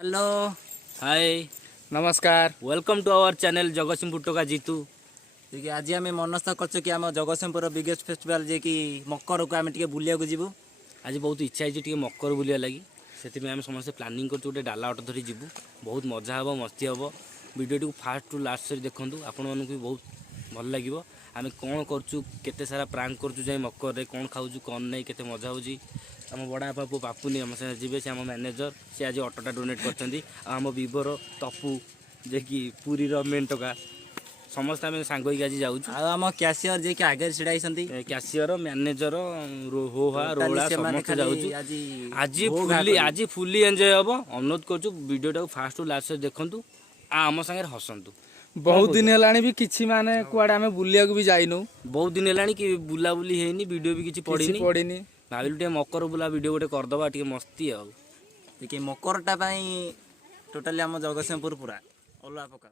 Hello hi नमस्कार। Welcome to our channel Jagatsinghpur टोका जीतू। देखिए आज आम मनस्थ कर कि आम जगतसिंहपुर बिगेस्ट फेस्टिवल जे कि मकर को आम बुलिया जीवु। आज बहुत इच्छा है मकर बुलिया लगी से आम समस्त प्लानिंग कर डाला अटो धरी जीवु। बहुत मजा हे मस्ती हे वीडियो टी फास्ट टू लास्ट सरी देखूँ आपण मानक भी बहुत भल लगे। आम कौन करते सारा प्रांक कर मकर कौन खाऊ कौन नहीं केते मजा हो। आम बड़ा बापू बापुनी आम साथ जी से आम मैनेजर सी आज अटोटा डोनेट कर विवर तपु जे कि पुरी मेन टोका समस्त आम सांग आज जाऊँ। आम क्यासीयर जे कि आगे छिड़ा क्यासीयर मैनेजर रोहा रोला समस्त जाऊँ। आज फुली एंजॉय हम अनुरोध करूँ वीडियो फास्ट टू लास्ट देखूँ आम सागर हसतु। बहुत दिन है भी किसी माने कुआडे आमे बुलिया को भी जाइनु। बहुत दिन है कि बुलाबुली है वीडियो भी किसी पड़ी भाविलु टे मकर बुला वीडियो गोटे करदबा टे मस्ती आ देखिए मकरटा टोटाली आम जगतसिंहपुर पूरा अलग प्रकार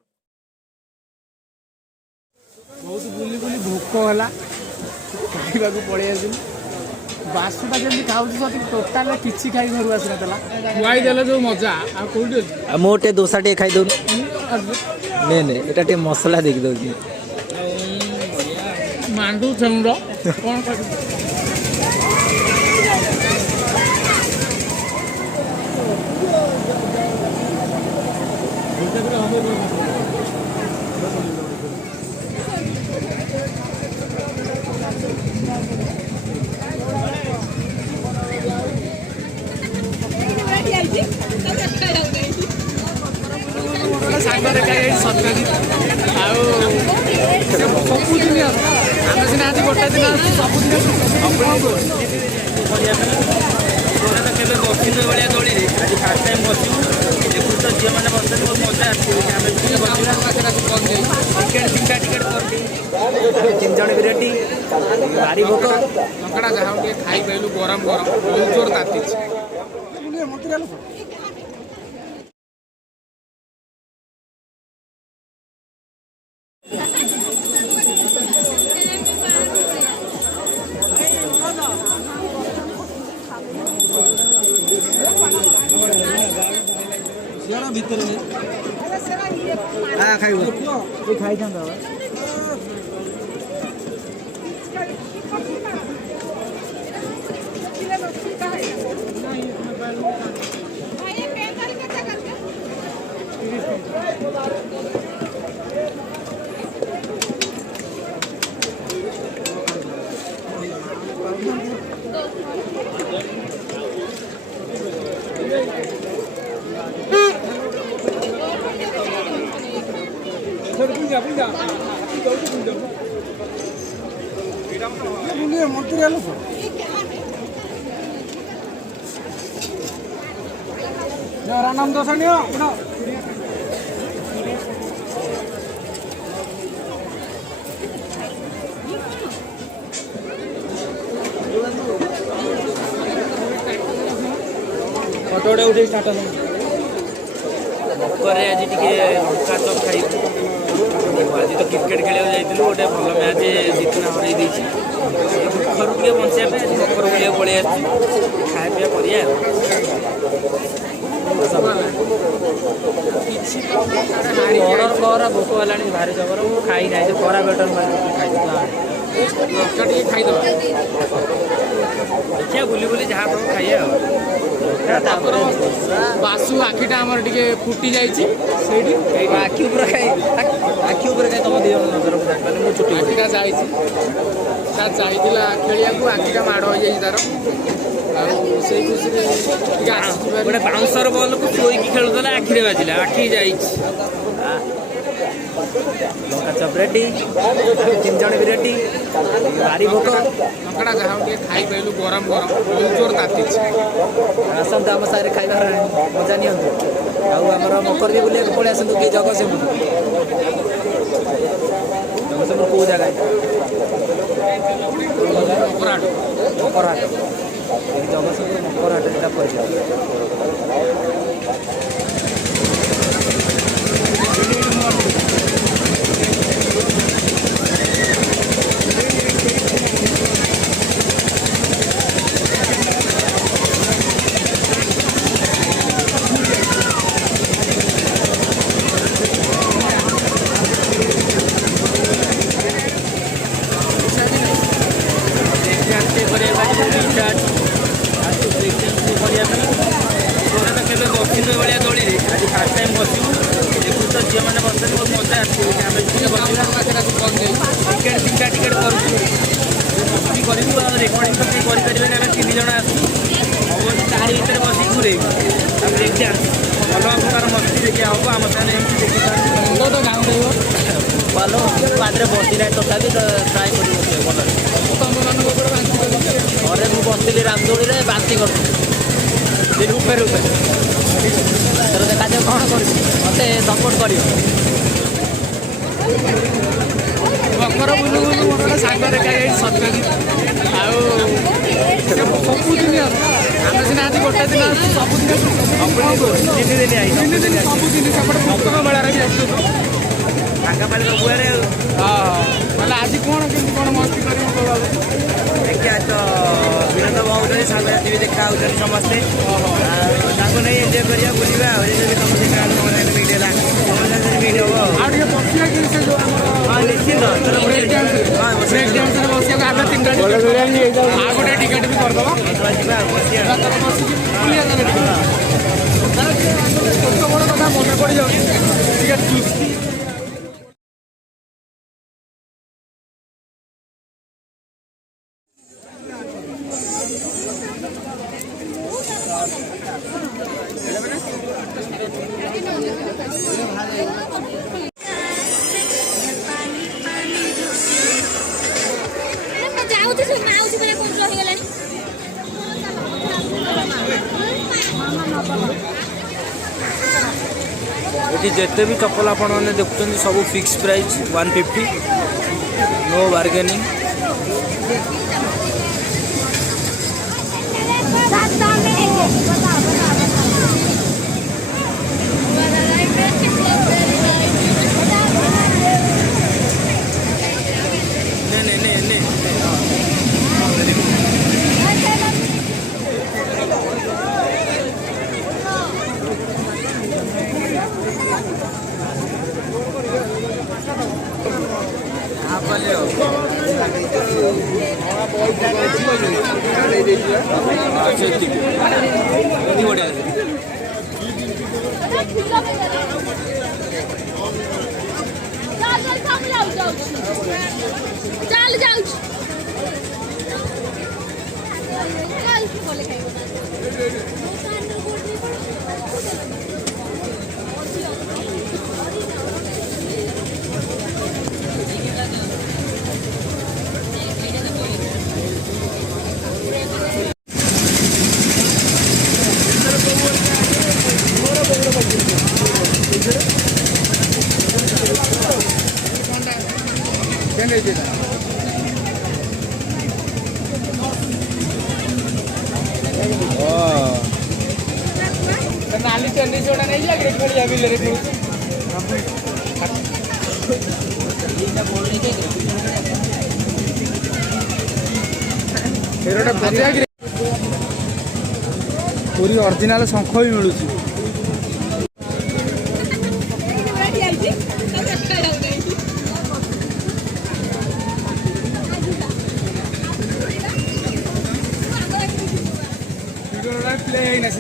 बहुत बुली बुली भोक है खाइबा को पड़े आसिल बासुटा जल्दी खाऊ टोटाल किसी खाई घर आसना खुआई देले जो मजा आ कोठी मोटे दोसा टे खाई दउन ने ने एटा टे मसला देख दउची मांडू चंद्र कोन कर सागर सत्यजित सबुदिन आम सीना आज गोटे दिन सबुदिन बस भाया दौड़ी आज फास्ट टाइम बसू देखू तो झील मैंने बस बहुत मजा टिकेट तीन जन भी रेडी भारी भोक लंकड़ा जहाँ खाई पाइलु गरम गरम बहुत जोर ताती भीतर खाई नाम दस फटोटे उठे स्टार्ट मकर आज टे लंका चप खाई आज तो क्रिकेट खेल जाइलु गोटे भल मैच जितना हर दुखर टे बचापे आज मकर बुलिया पलि खाया पीवा कर बर्डर कर भोक है भारी जबर खाई ना खरा बेटर देखिए बुली बुली जहाँ तुम खाइए बासु आखिटा आमर टिके फुटी जाइछि आखि ऊपर खाई तुम दियो नजर को छुट्टी आखिटा जाइछि ता जाइतिला खेलिया को आखिटा माड़ हो जाइछि तार से खुशी गोटे बाउंसर बॉल को शोईकी खेलुला आखिरे बाजिला आखि जाइछि लंका चप रेडी तीन जन भी रेडी भारी भोक लंकड़ा जहाँ खाई पाइलु गरम गरम बहुत जोर ताती आसतु आम सारे खाइबार मजा नियंतु आमर मकर भी बुलिया पलि आसतु कि जगतसिंहपुर कौ जगह मकरहाट जगतसिंहपुर मकरहाट परिचय ଅଲଗା ପ୍ରକାର ମସ୍ତି ଦେଖିବା ହେବ ଆମ ସାଙ୍ଗରେ ଏମିତି ଦେଖିଥାନ୍ତି ମୁଣ୍ଡ ତ ଗାଁ ରହିବ ଭଲ ବାଦରେ ବସିଲା ତଥାପି ଟ୍ରାଏ କରିବ ଭଲରେ। ତମମାନଙ୍କ ଉପରେ ବାନ୍ତି କରିଛି ଘରେ ମୁଁ ବସିଥିଲି ରାମଦୋଳିରେ ବାନ୍ତି କରୁଥିଲି ରୂପେ ରୂପେ। ତୋର ଦେଖାଯାଉ କ'ଣ କରୁଛି, ମୋତେ ସପୋର୍ଟ କରିବ। ମକର ବୁଲୁ ବୁଲୁ ମୋର ଗୋଟେ ସାଙ୍ଗ ଦେଖାଯାଇଛି ସତ୍ୟଜିତ। ଆଉ ସବୁଦିନ ଆମେ ସିନା ଆଜି ଗୋଟେ ଦିନ ଆସୁଛୁ, ସବୁଦିନ ତିନି ଦିନ ସବୁଦିନ ସେପଟେ ପୁସ୍ତକ ମେଳାରେ ବି ଆସୁଛୁ। ଆଗାପାଲି ସବୁଆଡ଼େ ଆଉ ତାହେଲେ ଆଜି କ'ଣ କେମିତି କ'ଣ ମସ୍ତି କରିବୁ ତୋ ବାବୁ? ଦେଖିବା ତ ଭିଡ଼ ତ ବହୁଛନ୍ତି, ସାଙ୍ଗସାଥି ବି ଦେଖା ହେଉଛନ୍ତି ସମସ୍ତେ। ଆଉ ତାଙ୍କୁ ନେଇ ଏନ୍ଜୟ କରିବା ବୁଲିବା ଆଉ ଯଦି ତମ ଦେଖା ତମ ସାଙ୍ଗରେ ମିଟ୍ ହେଲା ତମ ସାଙ୍ଗରେ ମିଟ୍ ହେବ ଆଉ ଟିକେ ବସିବା କି ସେ ଯେଉଁ ଆମର ହଁ ନିଶ୍ଚିନ୍ତ ବ୍ରେକ୍ ଡ୍ୟାନ୍ସରେ ବସିବାକୁ ଆମେ ତିନିଟା ଟିକେଟ୍ ଆଉ ଗୋଟେ ଟିକେଟ୍ ବି କରିଦେବା। ଯିବା ଆଉ ବସିବା ତାର ବସିକି ବୁଲିବା ତାର ଛୋଟ ବଡ଼ କଥା ମନେ ପଡ଼ିଯାଉଛି ଟିକେ ଚୁସ୍ତି। ଏଠି ଯେତେ ବି ଚପଲ ଆପଣମାନେ ଦେଖୁଛନ୍ତି ସବୁ ଫିକ୍ସ ପ୍ରାଇସ୍ 150, नो बार्गेनिंग। नाली चलनी छोड़ा नहीं जा ग्रेट बढ़िया भी ले रहे पूरी ओरिजिनल शंख भी मिलूँ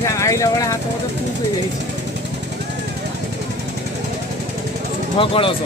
आईला बेला हाथ मत खूब शुभ कलश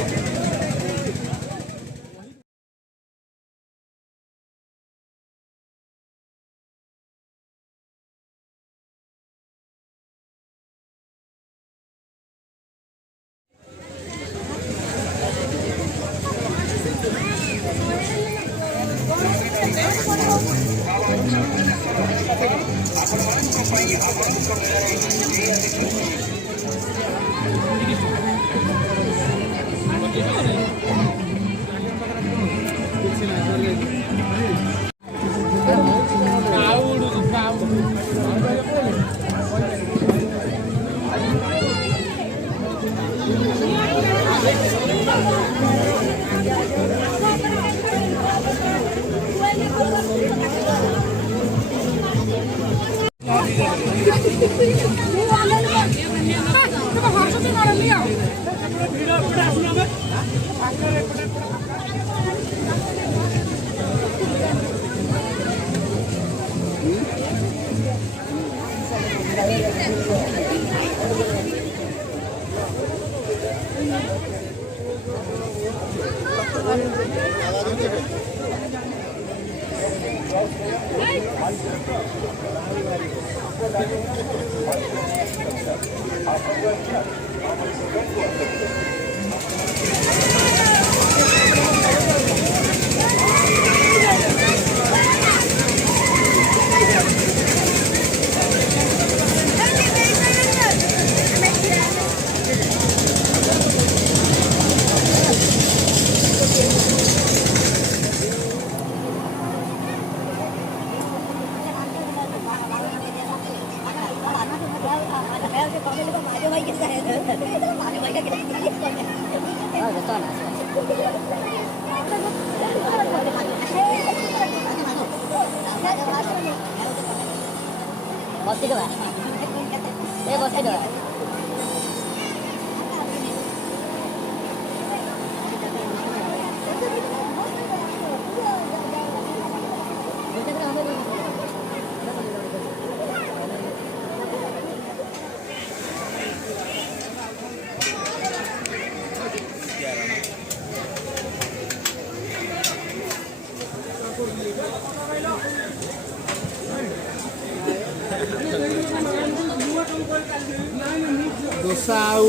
ଦୋସା ଆଉ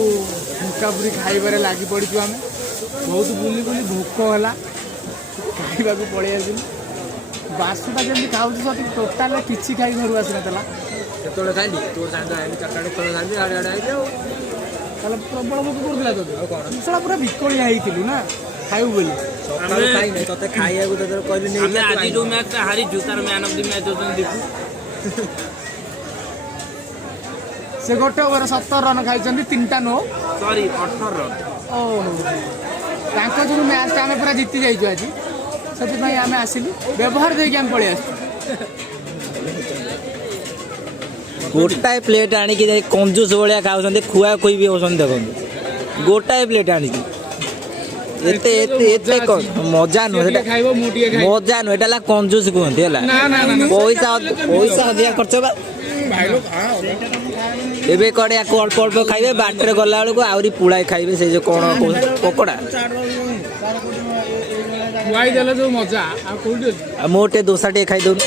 ଠୁଙ୍କା ପୁରୀ ଖାଇବାରେ ଲାଗି ପଡ଼ିଛୁ ଆମେ। ବହୁତ ବୁଲି ବୁଲି ଭୋକ ହେଲା, ଖାଇବାକୁ ପଳେଇ ଆସିଲୁ। ବାସୁଟା ଯେମିତି ଖାଉଛୁ ସତି ଟୋଟାଲ କିଛି ଖାଇ ଘରୁ ଆସିନଥିଲା। କେତେବେଳେ ଖାଇଲି ତୋର ସାଙ୍ଗ ଆଇଲି 4ଟା ବେଳେ ତୋର ଖାଇଲି ଆଡ଼େ ଆଡ଼େ ଆଇଲି ଆଉ ତାହେଲେ ପ୍ରବଳ ଭୋକ କରୁଥିଲା ତୋତେ। ଆଉ କ'ଣ ସେଟା ପୁରା ବିକଳିଆ ହେଇଥିଲୁ ନା ଖାଇବୁ ବୋଲି। ସକାଳୁ ଖାଇନି ତତେ ଖାଇବାକୁ ତତେ କହିଲି ଆମେ ଆଜି ଯୋଉ ମ୍ୟାଚ୍ ହାରିଛୁ ତାର ମ୍ୟାନ୍ ଅଫ୍ ଦି ମ୍ୟାଚ୍ ହେଉଛନ୍ତି ଦୀପୁ। ସେ ଗୋଟେ ଓଭର 17 ରନ୍ ଖାଇଛନ୍ତି, 3ଟା ନୋ, ସରି 18 ରନ୍। ଓହୋ, ତାଙ୍କ ଯୋଗୁଁ ମ୍ୟାଚ୍ଟା ଆମେ ପୁରା ଜିତି ଯାଇଛୁ ଆଜି। ସେଥିପାଇଁ ଆମେ ଆସିଲୁ, ବ୍ୟବହାର ଦେଇକି ଆମେ ପଳେଇ ଆସିଛୁ। ଗୋଟାଏ ପ୍ଲେଟ୍ ଆଣିକି ଯାଇ କଞ୍ଜୁସ ଭଳିଆ ଖାଉଛନ୍ତି, ଖୁଆ ଖୁଇ ବି ହେଉଛନ୍ତି। ଦେଖନ୍ତୁ ଗୋଟାଏ ପ୍ଲେଟ୍ ଆଣିକି ଏତେ ଏତେ ଏତେ ମଜା ନୁହେଁ ସେଟା, ଖାଇବ ମୁଁ ଟିକେ ଖାଇବି। ମଜା ନୁହେଁ ଏଟା ହେଲା କଞ୍ଜୁସ କୁହନ୍ତି ହେଲା। ପଇସା ଅଧିକା ଖର୍ଚ୍ଚ ବା। ଏବେ କଡ଼େ ଆକୁ ଅଳ୍ପ ଅଳ୍ପ ଖାଇବେ, ବାଟରେ ଗଲା ବେଳକୁ ଆହୁରି ପୁଳାଏ ଖାଇବେ। ସେଇ ଯୋଉ କ'ଣ ପକୋଡ଼ା ଖୁଆଇଦେଲେ ଯୋଉ ମଜା ଆଉ କୋଉଠି ଅଛି। ଆଉ ମୁଁ ଟିକେ ଦୋସା ଟିକେ ଖାଇଦଉନି।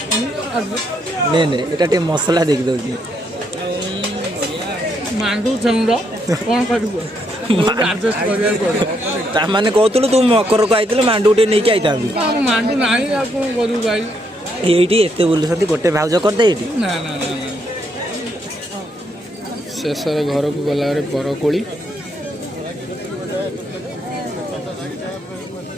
ନେ ଏଇଟା ଟିକେ ମସଲା ଦେଇକି ଦଉଛି। ମାଣ୍ଡୁ ଚଉଣ୍ଡ କ'ଣ କରିବୁ, ଆଡଜଷ୍ଟ କରିବାକୁ ପଡ଼ିବ। ତାମାନେ କହୁଥିଲୁ ତୁ ମକରକୁ ଆଇଥିଲୁ ମାଣ୍ଡୁ ଟିକେ ନେଇକି ଆଇଥାନ୍ତୁ। ମାଣ୍ଡୁ ନାହିଁ ଆଉ କ'ଣ କରିବୁ ଭାଇ। ଏଇଠି ଏତେ ବୁଲୁଛନ୍ତି, ଗୋଟେ ଭାଉଜ କରିଦେ ଏଇଠି। ନା। ଶେଷରେ ଘରକୁ ଗଲାବେଳେ ବରକୋଳି